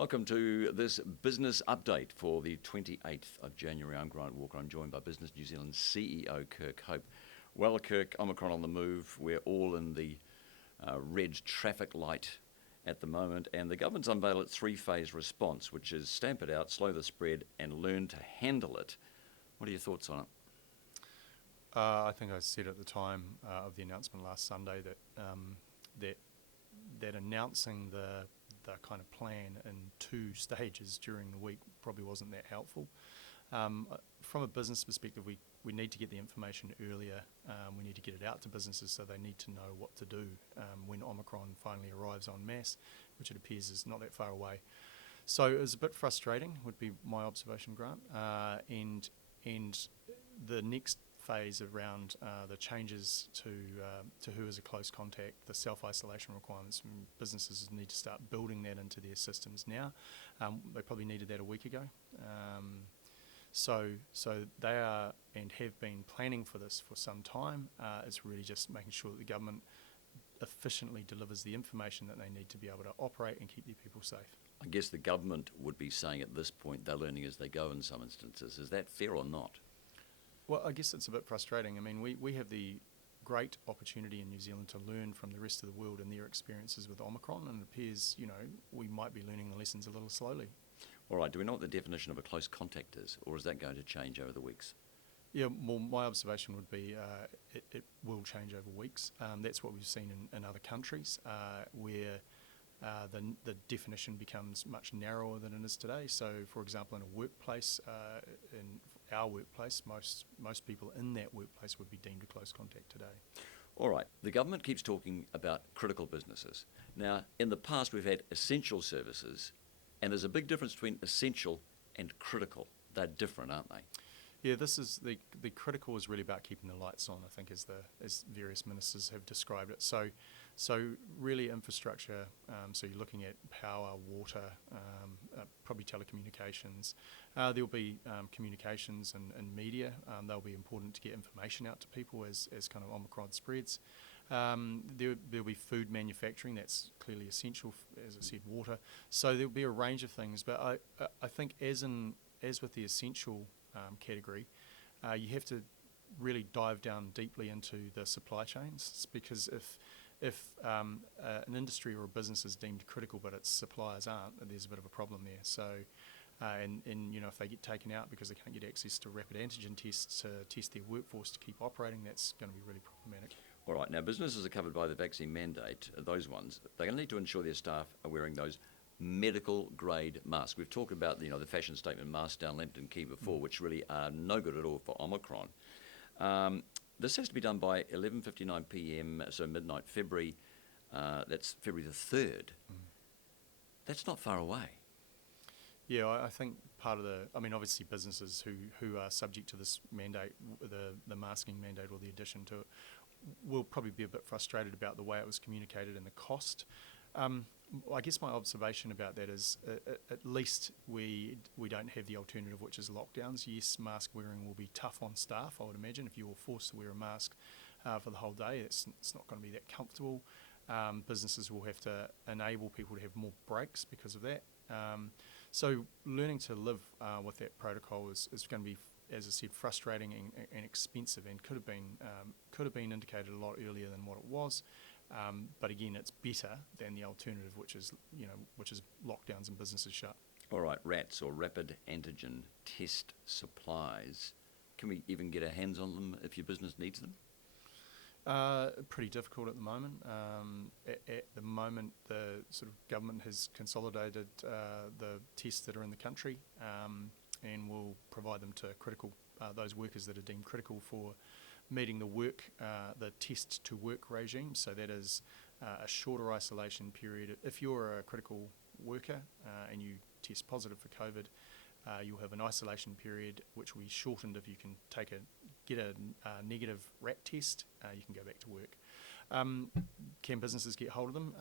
Welcome to this business update for the 28th of January. I'm Grant Walker. I'm joined by BusinessNZ CEO Kirk Hope. Well, Kirk, Omicron on the move. We're all in the red traffic light at the moment, and the government's unveiled its three-phase response, which is stamp it out, slow the spread, and learn to handle it. What are your thoughts on it? I think I said at the time of the announcement last Sunday that announcing the kind of plan in two stages during the week probably wasn't that helpful. From a business perspective, we need to get the information earlier. We need to get it out to businesses so they need to know what to do when Omicron finally arrives en masse, which it appears is not that far away. So it was a bit frustrating, would be my observation, Grant. And the next phase around the changes to who is a close contact, the self-isolation requirements, businesses need to start building that into their systems now. They probably needed that a week ago. So they are and have been planning for this for some time. It's really just making sure that the government efficiently delivers the information that they need to be able to operate and keep their people safe. I guess the government would be saying at this point they're learning as they go in some instances. Is that fair or not? Well, I guess it's a bit frustrating. I mean, we have the great opportunity in New Zealand to learn from the rest of the world and their experiences with Omicron, and it appears, we might be learning the lessons a little slowly. All right, do we know what the definition of a close contact is, or is that going to change over the weeks? Yeah, well, my observation would be it will change over weeks. That's what we've seen in other countries where the definition becomes much narrower than it is today. So, for example, in a workplace, in our workplace, most people in that workplace would be deemed a close contact today. All right, the government keeps talking about critical businesses. Now, in the past, we've had essential services, and there's a big difference between essential and critical. They're different, aren't they? Yeah, this is the critical is really about keeping the lights on, I think, as various ministers have described it. So really infrastructure, so you're looking at power, water, probably telecommunications. There'll be communications and media. They'll be important to get information out to people as kind of Omicron spreads. There'll be food manufacturing, that's clearly essential, as I said, water. So there'll be a range of things, but I think as with the essential category, you have to really dive down deeply into the supply chains, because if an industry or a business is deemed critical but its suppliers aren't, there's a bit of a problem there. So and if they get taken out because they can't get access to rapid antigen tests to test their workforce to keep operating, that's going to be really problematic. All right, now businesses are covered by the vaccine mandate, those ones. They're going to need to ensure their staff are wearing those medical grade masks. We've talked about the fashion statement masks down Lambton Quay before, which really are no good at all for Omicron. This has to be done by 11:59 p.m, so midnight February. That's February the 3rd. That's not far away. Yeah, I think part of obviously businesses who are subject to this mandate, the masking mandate or the addition to it, will probably be a bit frustrated about the way it was communicated and the cost. I guess my observation about that is at least we don't have the alternative, which is lockdowns. Yes, mask wearing will be tough on staff, I would imagine. If you were forced to wear a mask for the whole day, it's not going to be that comfortable. Businesses will have to enable people to have more breaks because of that. So learning to live with that protocol is going to be, as I said, frustrating and expensive, and could have been indicated a lot earlier than what it was. But again, it's better than the alternative, which is lockdowns and businesses shut. All right, RATs, or rapid antigen test supplies. Can we even get our hands on them if your business needs them? Pretty difficult at the moment. At the moment, the sort of government has consolidated the tests that are in the country, and will provide them to those workers that are deemed critical for meeting the test to work regime. So that is a shorter isolation period. If you're a critical worker and you test positive for COVID, you'll have an isolation period which will be shortened. If you can get a negative RAT test, you can go back to work. Can businesses get hold of them?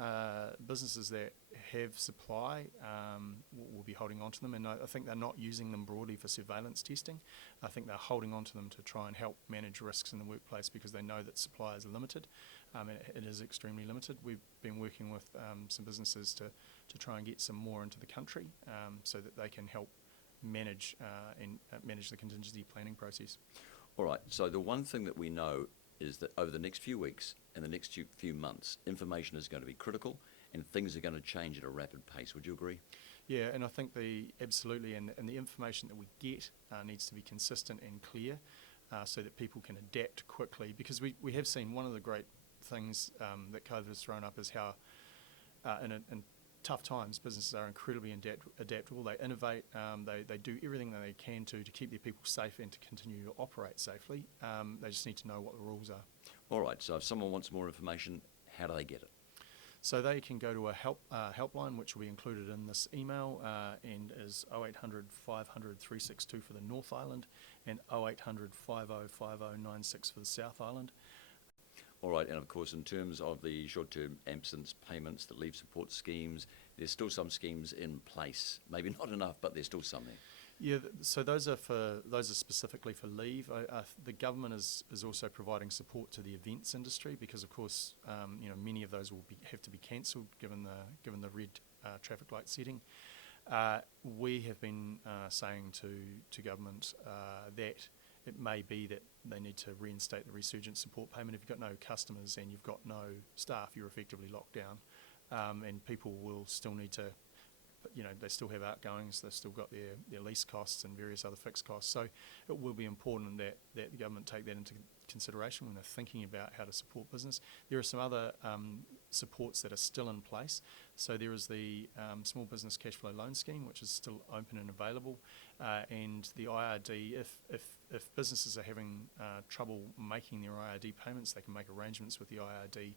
Businesses that have supply will be holding on to them, and I think they're not using them broadly for surveillance testing. I think they're holding on to them to try and help manage risks in the workplace, because they know that supplies are limited. and it is extremely limited. We've been working with some businesses to try and get some more into the country so that they can help manage manage the contingency planning process. All right, so the one thing that we know is that over the next few weeks and the next few months, information is going to be critical and things are going to change at a rapid pace. Would you agree? Yeah, and I think absolutely, and the information that we get needs to be consistent and clear so that people can adapt quickly, because we have seen one of the great things that COVID has thrown up is how in tough times businesses are incredibly adaptable. They innovate, they do everything that they can to keep their people safe and to continue to operate safely. They just need to know what the rules are. All right, so if someone wants more information, how do they get it? So they can go to a helpline, which will be included in this email, and is 0800 500 362 for the North Island and 0800 505096 for the South Island. All right, and of course, in terms of the short-term absence payments, the leave support schemes, there's still some schemes in place. Maybe not enough, but there's still some there. Yeah, so those are specifically for leave. The government is also providing support to the events industry because, of course, many of those will have to be cancelled given the red traffic light setting. We have been saying to government that it may be that they need to reinstate the resurgence support payment. If you've got no customers and you've got no staff, you're effectively locked down, and people will still need to. They still have outgoings, they've still got their lease costs and various other fixed costs. So it will be important that the government take that into consideration when they're thinking about how to support business. There are some other supports that are still in place. So there is the Small Business Cash Flow Loan Scheme, which is still open and available, and the IRD, if businesses are having trouble making their IRD payments, they can make arrangements with the IRD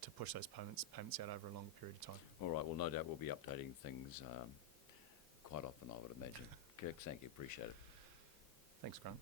to push those payments out over a longer period of time. All right, well, no doubt we'll be updating things quite often, I would imagine. Kirk, thank you, appreciate it. Thanks, Grant.